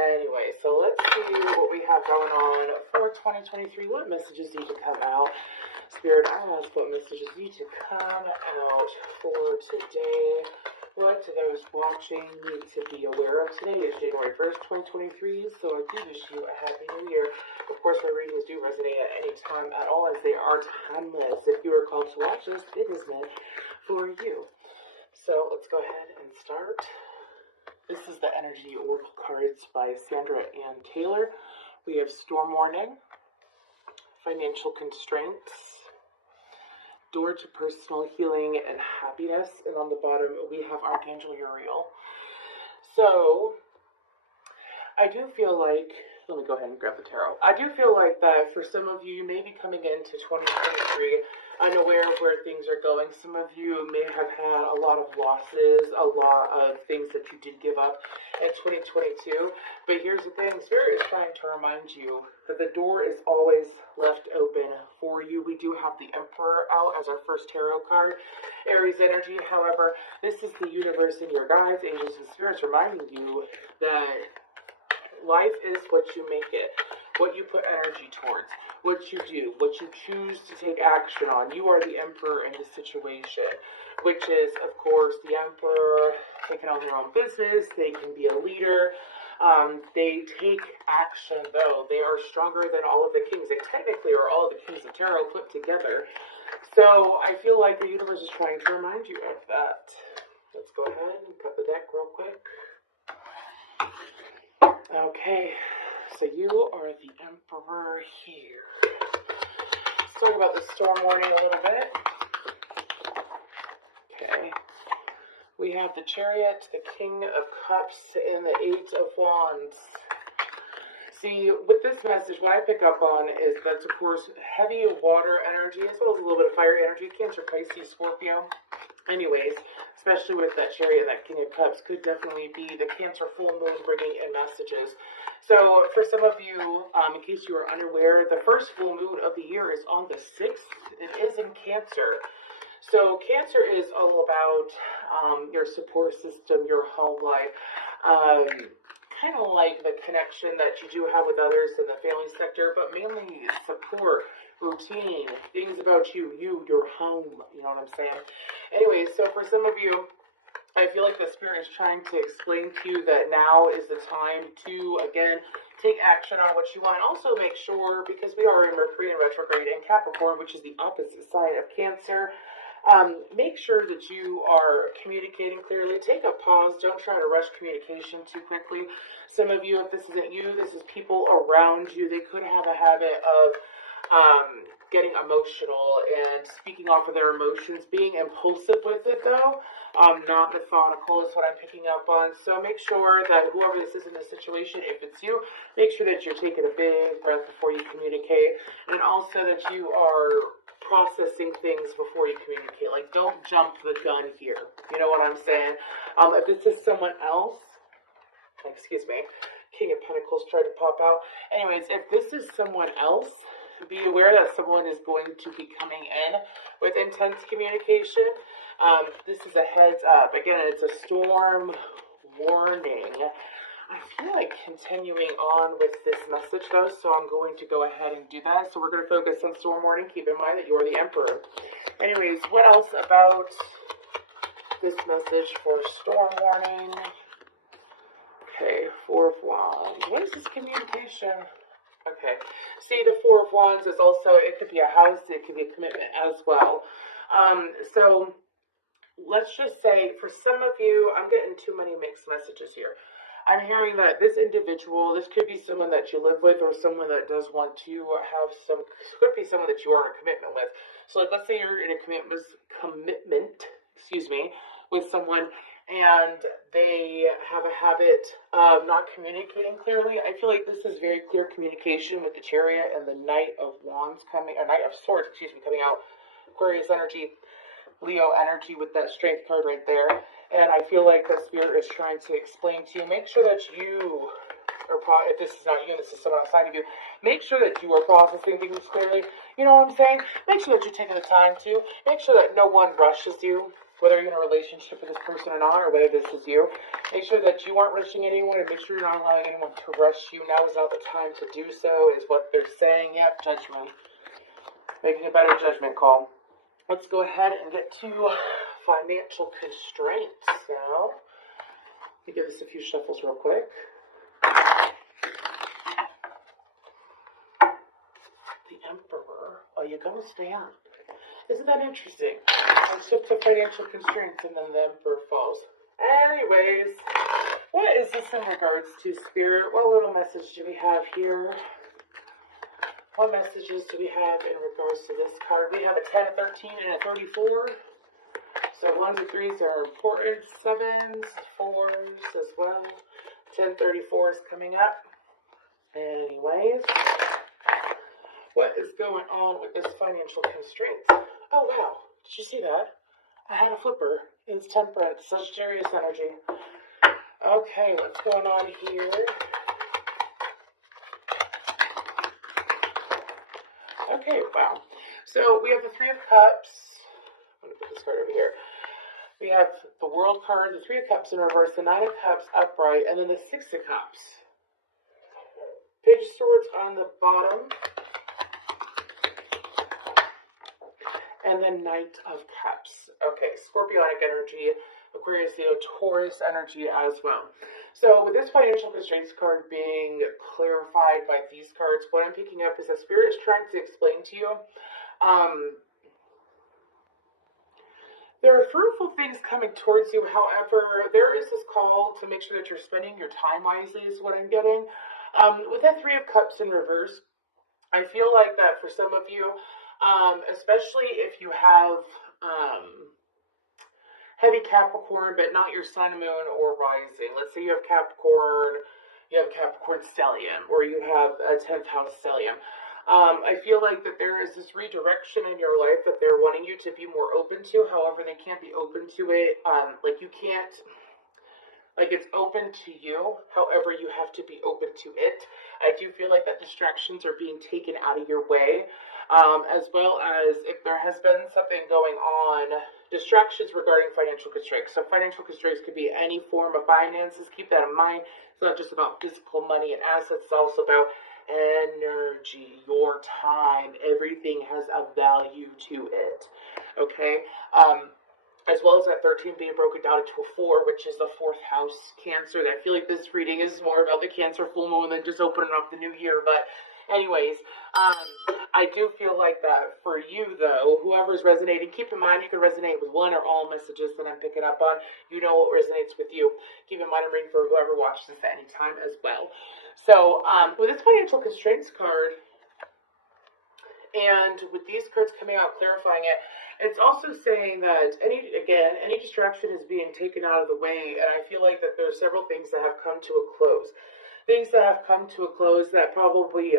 Anyway, so let's see what we have going on for 2023. What messages need to come out? Spirit, ask what messages need to come out for today. What do those watching need to be aware of? Today is January 1st, 2023, so I do wish you a Happy New Year. Of course, my readings do resonate at any time at all, as they are timeless. If you are called to watch this, it is meant for you. So let's go ahead and start. This is the Energy Oracle cards by Sandra Ann Taylor. We have Storm Warning, Financial Constraints, Door to Personal Healing and Happiness, and on the bottom we have Archangel Uriel. So, I do feel like, let me go ahead and grab the tarot. I do feel like that for some of you, you may be coming into 2023 unaware of where things are going. Some of you may have had a lot of losses, a lot of things that you did give up in 2022. But here's the thing, Spirit is trying to remind you that the door is always left open for you. We do have the Emperor out as our first tarot card, Aries energy. However, this is the universe and your guides, angels, and spirits reminding you that life is what you make it, what you put energy towards, what you do, what you choose to take action on. You are the emperor in this situation, which is, of course, the emperor taking on their own business. They can be a leader. They take action, though. They are stronger than all of the kings. They technically are all of the kings of tarot put together. So I feel like the universe is trying to remind you of that. Let's go ahead and cut the deck real quick. Okay, so you are the Emperor here. Let's talk about the Storm Warning a little bit. Okay, we have the Chariot, the King of Cups, and the Eight of Wands. See, with this message, what I pick up on is that's, of course, heavy water energy, as well as a little bit of fire energy, Cancer, Pisces, Scorpio. Anyways, especially with that Chariot, that King of Cups, could definitely be the Cancer full moon bringing in messages. So, for some of you, in case you are unaware, the first full moon of the year is on the 6th. It is in Cancer. So, Cancer is all about your support system, your home life, kind of like the connection that you do have with others in the family sector, but mainly support, routine, things about you, your home, you know what I'm saying? Anyways, so for some of you, I feel like the Spirit is trying to explain to you that now is the time to, again, take action on what you want. And also make sure, because we are in Mercury in retrograde in Capricorn, which is the opposite sign of Cancer, make sure that you are communicating clearly. Take a pause. Don't try to rush communication too quickly. Some of you, if this isn't you, this is people around you. They could have a habit of getting emotional and speaking off of their emotions, being impulsive with it, though. Not methodical is what I'm picking up on. So make sure that whoever this is in this situation, if it's you, make sure that you're taking a big breath before you communicate, and also that you are processing things before you communicate. Like, don't jump the gun here. You know what I'm saying? If this is someone else, excuse me, King of Pentacles tried to pop out. Anyways, if this is someone else, be aware that someone is going to be coming in with intense communication. This is a heads up. Again, it's a storm warning. I feel like continuing on with this message, though, so I'm going to go ahead and do that. So we're going to focus on storm warning. Keep in mind that you're the Emperor. Anyways, what else about this message for storm warning? Okay, Four of Wands. What is this communication? Okay, see, the Four of Wands is also, it could be a house, it could be a commitment as well. So let's just say, for some of you, I'm getting too many mixed messages here. I'm hearing that this individual, this could be someone that you live with, or someone that does want to have some, could be someone that you are in a commitment with. So like, let's say you're in a commitment, with someone, and they have a habit of not communicating clearly. I feel like this is very clear communication with the Chariot and the Knight of Wands coming, or Knight of Swords, coming out. Aquarius energy, Leo energy with that Strength card right there. And I feel like the Spirit is trying to explain to you, make sure that you, if this is not you and this is someone outside of you, make sure that you are processing things clearly. You know what I'm saying? Make sure that you're taking the time to. Make sure that no one rushes you. whether you're in a relationship with this person or not, or whether this is you. Make sure that you aren't rushing anyone, and make sure you're not allowing anyone to rush you. Now is not the time to do so, is what they're saying. Yep, judgment. Making a better judgment call. Let's go ahead and get to financial constraints now. Let me give this a few shuffles real quick. The Emperor. Oh, you're gonna stand. Isn't that interesting? Let's shift to financial constraints, and then the Emperor falls. Anyways, what is this in regards to Spirit? What little message do we have here? What messages do we have in regards to this card? We have a 10, a 13, and a 34. So 1s and 3s are important. 7s, 4s as well. 10, 34 is coming up. Anyways, what is going on with this financial constraint? Oh, wow. Did you see that? I had a flipper. It's Temperance, Sagittarius energy. Okay, what's going on here? Okay, wow. So we have the Three of Cups. I'm going to put this card over here. We have the World card, the Three of Cups in reverse, the Nine of Cups upright, and then the Six of Cups. Page of Swords on the bottom. And then Knight of Cups. Okay, Scorpionic energy, Aquarius, Leo, Taurus energy as well. So with this financial constraints card being clarified by these cards, what I'm picking up is that Spirit is trying to explain to you, there are fruitful things coming towards you. However, there is this call to make sure that you're spending your time wisely is what I'm getting. With that Three of Cups in reverse, I feel like that for some of you, especially if you have heavy Capricorn, but not your sun, moon, or rising. Let's say you have Capricorn stellium, or you have a 10th house stellium. I feel like that there is this redirection in your life that they're wanting you to be more open to. However, they can't be open to it. Like you can't. Like it's open to you, however you have to be open to it. I do feel like that distractions are being taken out of your way, as well as if there has been something going on, distractions regarding financial constraints. So financial constraints could be any form of finances. Keep that in mind. It's not just about physical money and assets. It's also about energy, your time. Everything has a value to it. Okay? As well as that 13 being broken down into a 4, which is the 4th house Cancer. I feel like this reading is more about the Cancer full moon than just opening up the new year. But anyways, I do feel like that for you, though, whoever's resonating, keep in mind you can resonate with one or all messages that I'm picking up on. You know what resonates with you. Keep in mind I'm reading for whoever watches this at any time as well. So with this financial constraints card, and with these cards coming out clarifying it, it's also saying that any distraction is being taken out of the way, and I feel like that there are several things that have come to a close. Things that have come to a close that probably,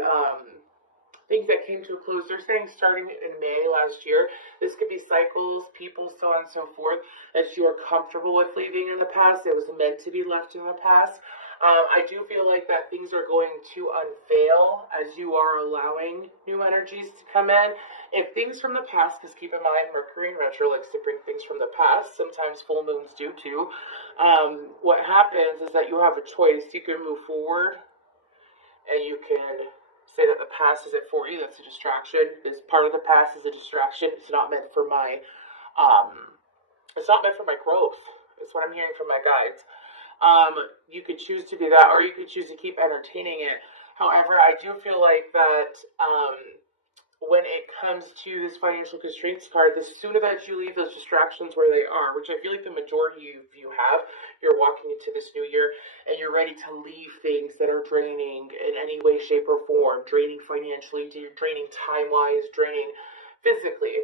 things that came to a close, they're saying starting in May last year. This could be cycles, people, so on and so forth, that you are comfortable with leaving in the past. It was meant to be left in the past. I do feel like that things are going to unveil as you are allowing new energies to come in. If things from the past, because keep in mind, Mercury in retro likes to bring things from the past. Sometimes full moons do too. What happens is that you have a choice. You can move forward, and you can say that the past isn't for you. That's a distraction. This part of the past is a distraction. It's not meant for my, it's not meant for my growth. It's what I'm hearing from my guides. You could choose to do that, or you could choose to keep entertaining it. However, I do feel like that when it comes to this financial constraints card, the sooner that you leave those distractions where they are, which I feel like the majority of you have, you're walking into this new year and you're ready to leave things that are draining in any way, shape, or form, draining financially, draining time-wise, draining physically.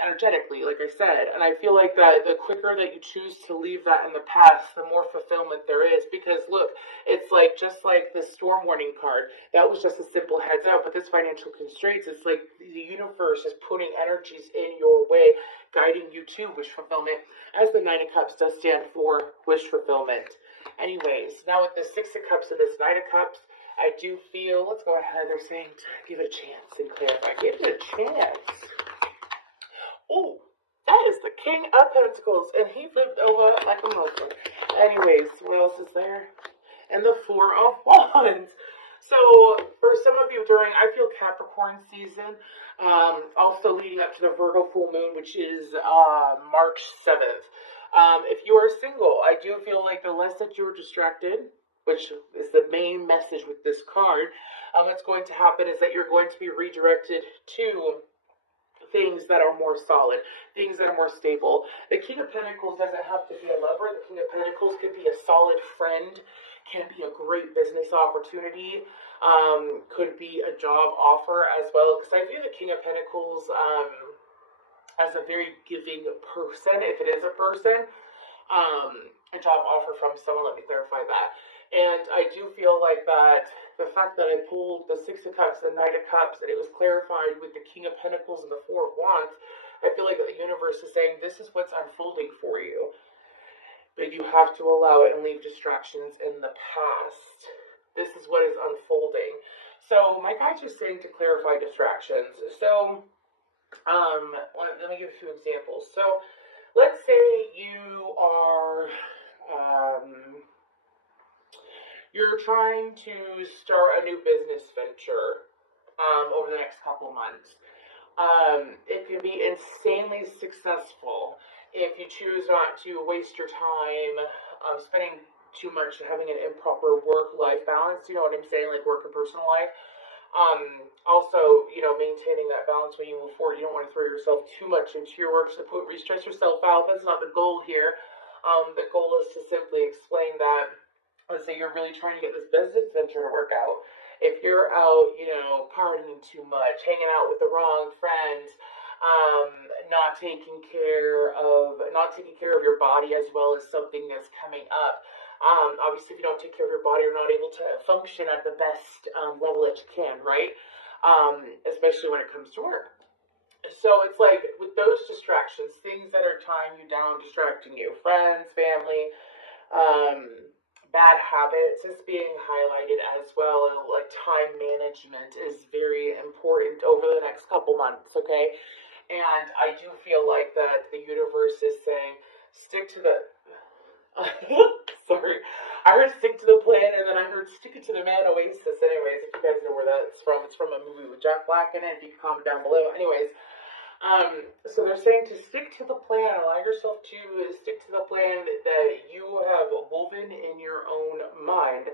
Energetically, like I said. And I feel like that the quicker that you choose to leave that in the past, the more fulfillment there is. Because look, it's like just like the storm warning card. That was just a simple heads up. But this financial constraints, it's like the universe is putting energies in your way, guiding you to wish fulfillment, as the Nine of Cups does stand for wish fulfillment. Anyways, now with the Six of Cups and this Nine of Cups, I do feel, let's go ahead, they're saying to give it a chance and clarify. Give it a chance. Oh, that is the King of Pentacles, and he flipped over like a muffin. Anyways, what else is there? And the Four of Wands. So, for some of you during, I feel Capricorn season, also leading up to the Virgo full moon, which is March 7th. If you are single, I do feel like the less that you're distracted, which is the main message with this card, what's going to happen is that you're going to be redirected to things that are more solid, things that are more stable. The King of Pentacles doesn't have to be a lover. The King of Pentacles could be a solid friend, can be a great business opportunity, could be a job offer as well. Because I view the King of Pentacles as a very giving person, if it is a person. A job offer from someone, let me clarify that. And I do feel like that the fact that I pulled the Six of Cups, the Knight of Cups, and it was clarified with the King of Pentacles and the Four of Wands, I feel like the universe is saying this is what's unfolding for you. But you have to allow it and leave distractions in the past. This is what is unfolding. So my guides are saying to clarify distractions. So let me give a few examples. So let's say you are you're trying to start a new business venture over the next couple months. It can be insanely successful if you choose not to waste your time spending too much, having an improper work-life balance. You know what I'm saying, like work and personal life. Also, maintaining that balance when you move forward. You don't want to throw yourself too much into your work to re-stress yourself out. That's not the goal here. The goal is to simply explain that, let's say you're really trying to get this business venture to work out. If you're out, partying too much, hanging out with the wrong friends, not taking care of your body as well as something that's coming up. Obviously, if you don't take care of your body, you're not able to function at the best level that you can, right? Especially when it comes to work. So it's like with those distractions, things that are tying you down, distracting you, friends, family, bad habits is being highlighted as well. And like time management is very important over the next couple months, okay? And I do feel like that the universe is saying, stick to the sorry, I heard stick to the plan, and then I heard stick it to the man Oasis. Anyways, if you guys know where that's from, it's from a movie with Jack Black in it. If you can comment down below. Anyways, so they're saying to stick to the plan, allow yourself to stick to the plan that you have woven in your own mind.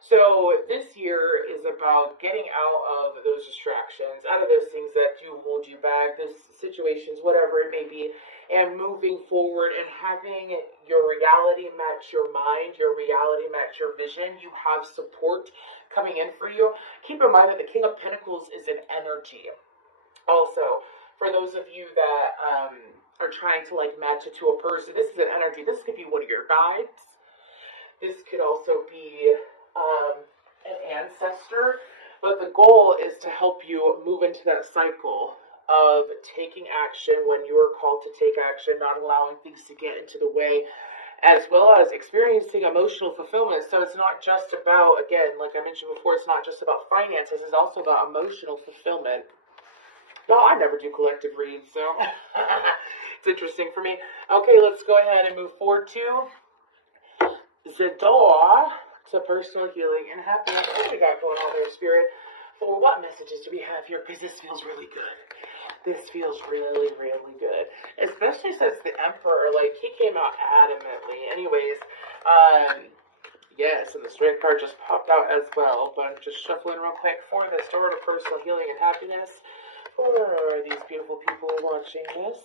So this year is about getting out of those distractions, out of those things that do hold you back, those situations, whatever it may be, and moving forward and having your reality match your mind, your reality match your vision. You have support coming in for you. Keep in mind that the King of Pentacles is an energy. Also, for those of you that are trying to match it to a person, this is an energy. This could be one of your guides. This could also be an ancestor. But the goal is to help you move into that cycle of taking action when you are called to take action, not allowing things to get into the way, as well as experiencing emotional fulfillment. So it's not just about, again, like I mentioned before, it's not just about finances. It's also about emotional fulfillment. No, I never do collective reads, so it's interesting for me. Okay, let's go ahead and move forward to the door to personal healing and happiness. What do we got going on there, Spirit? For what messages do we have here? Because this feels really good. This feels really, really good. Especially since the Emperor, he came out adamantly. Anyways, yes, and the Strength card just popped out as well. But I'm just shuffling real quick for this door to personal healing and happiness. For these beautiful people watching this.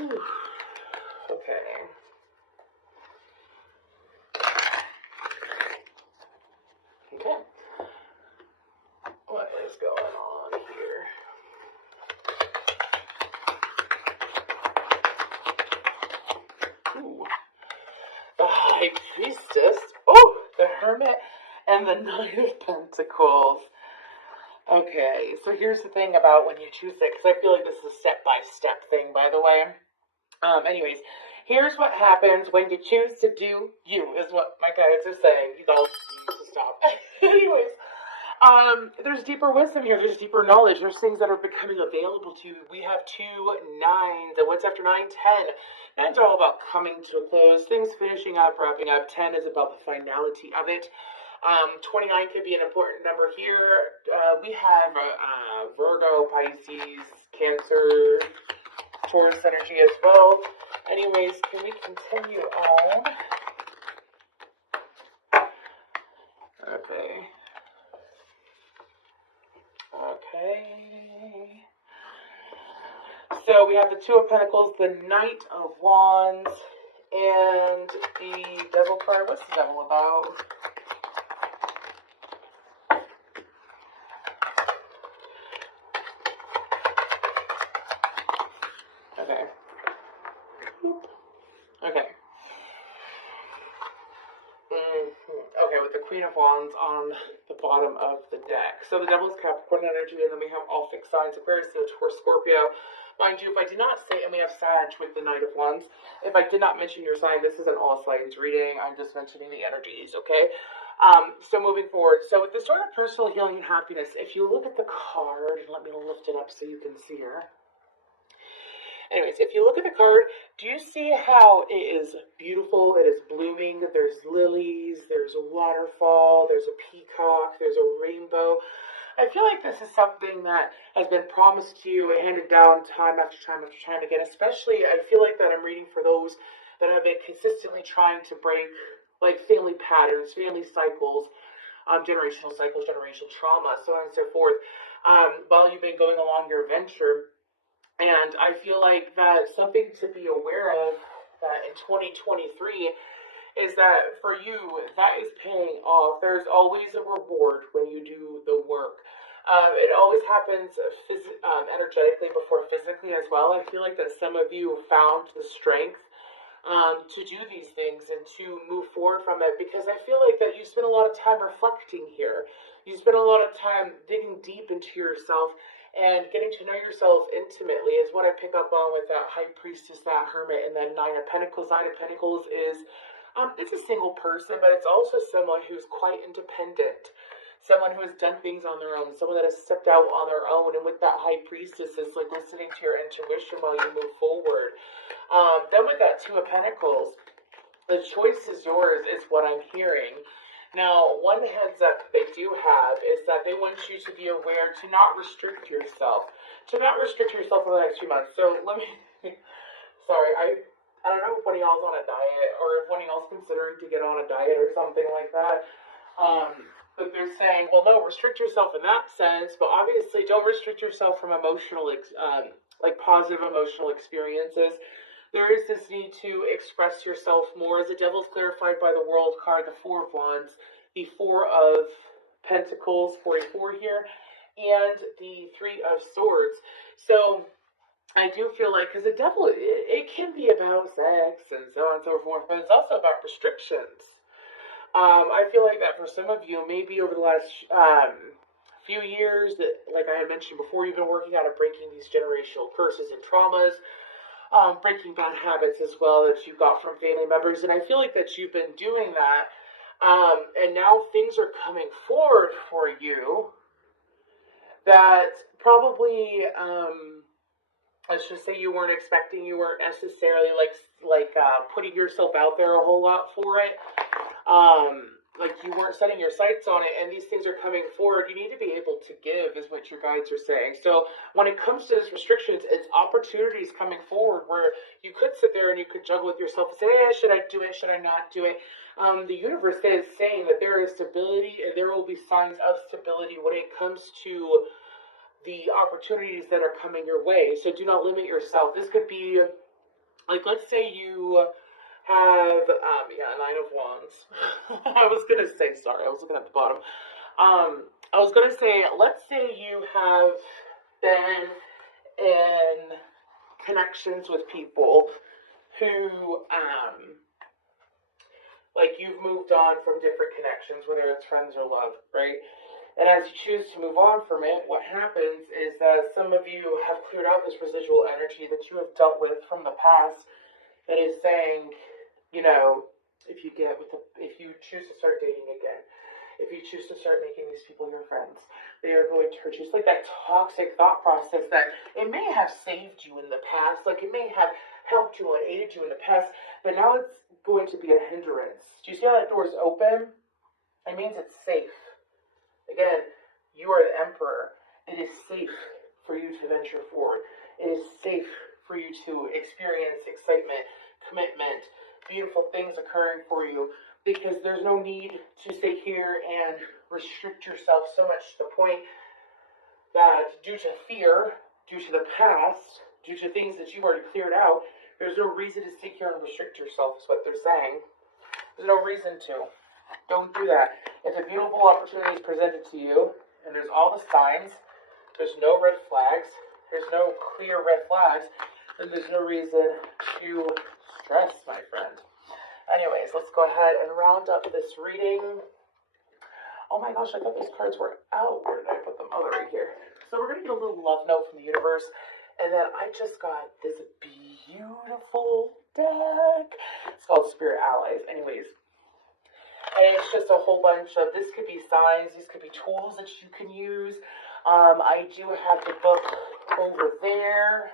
Ooh. Okay. Okay. What is going on here? Ooh. The High Priestess. Oh, the Hermit and the Knight of Pentacles. Okay, so here's the thing about when you choose it, because I feel like this is a step-by-step thing, by the way. Anyways, here's what happens when you choose to do you, is what my guides are saying. You guys need to stop. Anyways, There's deeper wisdom here. There's deeper knowledge. There's things that are becoming available to you. We have 2 9s, and what's after 9? 10. 9's all about coming to a close, things finishing up, wrapping up. 10 is about the finality of it. 29 could be an important number here. We have Virgo, Pisces, Cancer, Taurus energy as well. Anyways, can we continue on? Okay. Okay. So we have the Two of Pentacles, the Knight of Wands, and the Devil card. What's the Devil about? Okay. Okay. Okay, with the Queen of Wands on the bottom of the deck. So the Devil's Capricorn energy, and then we have all fixed signs: Aquarius, Taurus, Scorpio. Mind you, if I did not say, and we have Sag with the Knight of Wands, if I did not mention your sign, this is an all signs reading. I'm just mentioning the energies, okay? So moving forward, so with the Sword of Personal Healing and Happiness, if you look at the card, let me lift it up so you can see her. Anyways, if you look at the card, do you see how it is beautiful? It is blooming. There's lilies, there's a waterfall, there's a peacock, there's a rainbow. I feel like this is something that has been promised to you, handed down time after time after time again. Especially, I feel like that I'm reading for those that have been consistently trying to break like family patterns, family cycles, generational trauma, so on and so forth, while you've been going along your venture. And I feel like that something to be aware of that in 2023 is that for you, that is paying off. There's always a reward when you do the work. It always happens energetically before physically as well. I feel like that some of you found the strength to do these things and to move forward from it, because I feel like that you spend a lot of time reflecting here. You spend a lot of time digging deep into yourself and getting to know yourself intimately is what I pick up on with that High Priestess, that Hermit, and that Nine of Pentacles. Nine of Pentacles is, it's a single person, but it's also someone who's quite independent. Someone who has done things on their own. Someone that has stepped out on their own. And with that High Priestess, it's like listening to your intuition while you move forward. Then with that Two of Pentacles, the choice is yours, is what I'm hearing. Now, one heads up that they do have is that they want you to be aware to not restrict yourself. To not restrict yourself for the next few months. So let me, sorry, I don't know if one of y'all's on a diet or if one of y'all's considering to get on a diet or something like that. But they're saying, well, no, restrict yourself in that sense, but obviously don't restrict yourself from emotional, like positive emotional experiences. There is this need to express yourself more. As the Devil's clarified by the World card, the Four of Wands, the Four of Pentacles, 44 here, and the Three of Swords. So I do feel like, because the Devil, it can be about sex and so on and so forth, but it's also about restrictions. I feel like that for some of you, maybe over the last few years, that, like I had mentioned before, you've been working out of breaking these generational curses and traumas. Breaking bad habits as well that you got from family members, and I feel like that you've been doing that, and now things are coming forward for you that probably, let's just say you weren't expecting, you weren't necessarily like putting yourself out there a whole lot for it, like you weren't setting your sights on it, and these things are coming forward. You need to be able to give, is what your guides are saying. So when it comes to these restrictions, it's opportunities coming forward where you could sit there and you could juggle with yourself and say, should I do it, should I not do it? The universe is saying that there is stability, and there will be signs of stability when it comes to the opportunities that are coming your way. So do not limit yourself. This could be, like, let's say you have, Nine of Wands. I was going to say, sorry, I was looking at the bottom. I was going to say, let's say you have been in connections with people who, like, you've moved on from different connections, whether it's friends or love, right? And as you choose to move on from it, what happens is that some of you have cleared out this residual energy that you have dealt with from the past that is saying, you know, if you choose to start dating again, if you choose to start making these people your friends. They are going to hurt you. It's like that toxic thought process that it may have saved you in the past, like it may have helped you and aided you in the past, but now it's going to be a hindrance. Do you see how that door is open? It means it's safe. Again, you are the emperor. It is safe for you to venture forward. It is safe for you to experience excitement, commitment, beautiful things occurring for you, because there's no need to stay here and restrict yourself so much to the point that due to fear, due to the past, due to things that you've already cleared out, there's no reason to stay here and restrict yourself, is what they're saying. There's no reason to. Don't do that. If a beautiful opportunity is presented to you, and there's all the signs, there's no red flags, there's no clear red flags, then there's no reason to stress, my friend. Anyways, let's go ahead and round up this reading. Oh my gosh, I thought those cards were out. Where did I put them? Oh, they're right here. So we're going to get a little love note from the universe. And then I just got this beautiful deck. It's called Spirit Allies. Anyways. And it's just a whole bunch of, this could be signs, these could be tools that you can use. I do have the book over there,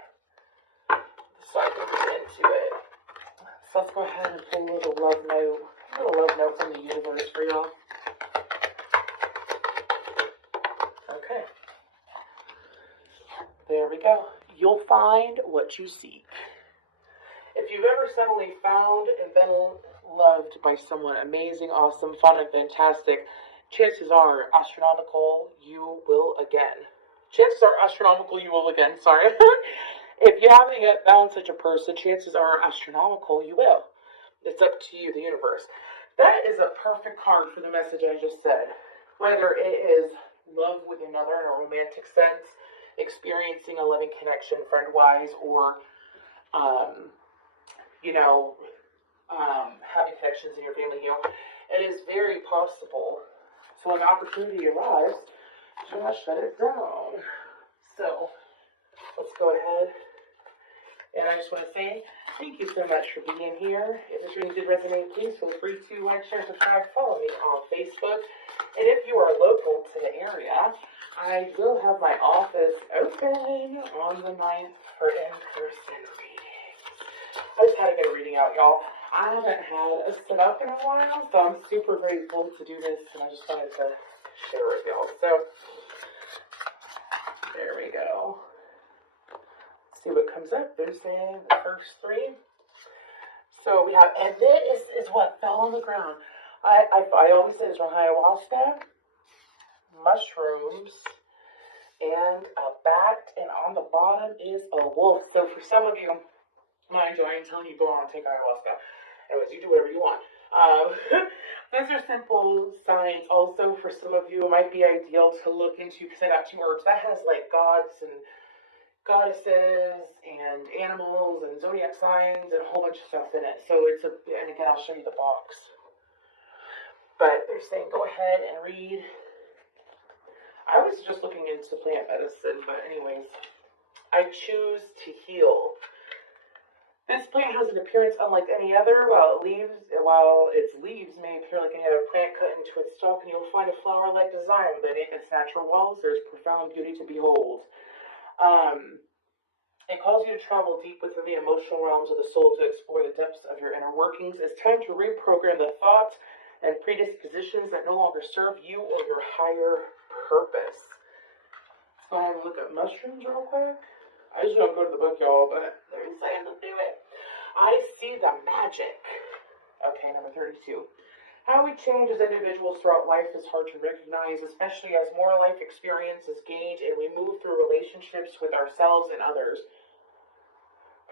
so I can get into it. So let's go ahead and pull a little love note from the universe for y'all. Okay. There we go. You'll find what you seek. If you've ever suddenly found and been loved by someone amazing, awesome, fun, and fantastic, chances are astronomical you will again. Chances are astronomical you will again, sorry. If you haven't yet found such a person, chances are astronomical you will. It's up to you, the universe. That is a perfect card for the message I just said. Whether it is love with another in a romantic sense, experiencing a loving connection friend-wise, or, having connections in your family, it is very possible. So when the opportunity arrives, do not shut it down. So, let's go ahead. And I just want to say thank you so much for being here. If this reading did resonate, please feel free to like, share, subscribe, follow me on Facebook. And if you are local to the area, I will have my office open on the 9th for in-person readings. I just had to get a reading out, y'all. I haven't had a sit up in a while, so I'm super grateful to do this, and I just wanted to share with y'all. So, there we go. Let's see what comes up. There's the first three. So we have, and this is what fell on the ground. I always say it's from ayahuasca, mushrooms, and a bat, and on the bottom is a wolf. So for some of you, mind you, I ain't telling you go on and take ayahuasca. Anyways, you do whatever you want. Those are simple signs. Also, for some of you, it might be ideal to look into, because I got 2 herbs that has like gods and goddesses and animals and zodiac signs and a whole bunch of stuff in it. So it's and again, I'll show you the box. But they're saying go ahead and read. I was just looking into plant medicine, but anyways, I choose to heal. This plant has an appearance unlike any other. While its leaves may appear like any other plant cut into its stalk, and you'll find a flower-like design beneath its natural walls. There's profound beauty to behold. It calls you to travel deep within the emotional realms of the soul to explore the depths of your inner workings. It's time to reprogram the thoughts and predispositions that no longer serve you or your higher purpose. Let's go ahead and look at mushrooms real quick. I just don't go to the book, y'all, but they're saying to do it. I see the magic. Okay, number 32. How we change as individuals throughout life is hard to recognize, especially as more life experience is gained and we move through relationships with ourselves and others.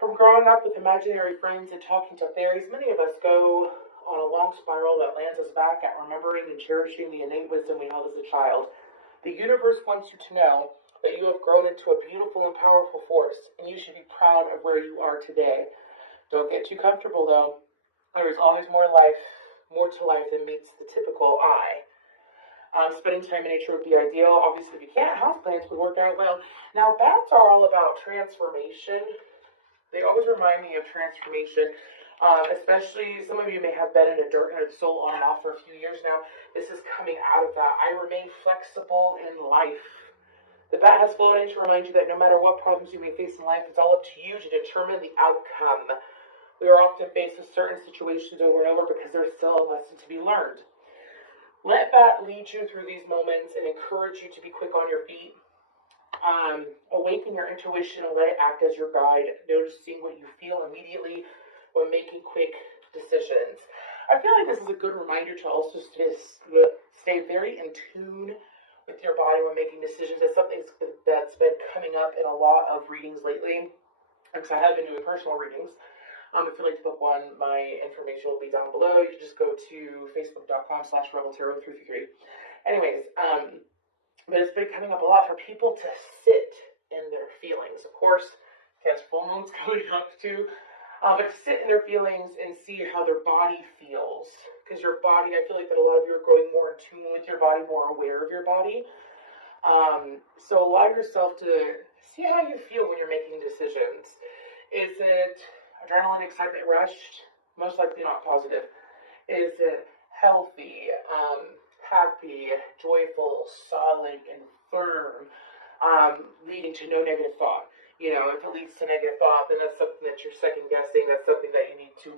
From growing up with imaginary friends and talking to fairies, many of us go on a long spiral that lands us back at remembering and cherishing the innate wisdom we held as a child. The universe wants you to know that you have grown into a beautiful and powerful force, and you should be proud of where you are today. Don't get too comfortable, though. There is always more to life than meets the typical eye. Spending time in nature would be ideal. Obviously, if you can't, houseplants would work out well. Now, bats are all about transformation. They always remind me of transformation. Especially some of you may have been in a dirt and soul on and off for a few years now. This is coming out of that. I remain flexible in life. The bat has flown in to remind you that no matter what problems you may face in life, it's all up to you to determine the outcome. We are often faced with certain situations over and over because there's still a lesson to be learned. Let that lead you through these moments and encourage you to be quick on your feet. Awaken your intuition and let it act as your guide, noticing what you feel immediately when making quick decisions. I feel like this is a good reminder to also stay very in tune with your body when making decisions. It's something that's been coming up in a lot of readings lately, because I have been doing personal readings. If you'd like to book one, my information will be down below. You can just go to facebook.com/rebeltarot333. Anyways, but it's been coming up a lot for people to sit in their feelings. Of course, Cancer full moon's coming up too. But to sit in their feelings and see how their body feels. Because your body, I feel like that a lot of you are growing more in tune with your body, more aware of your body. So allow yourself to see how you feel when you're making decisions. Is it adrenaline, excitement, rushed? Most likely not positive. Is it healthy, happy, joyful, solid, and firm, leading to no negative thought? If it leads to negative thought, then that's something that you're second guessing. That's something that you need to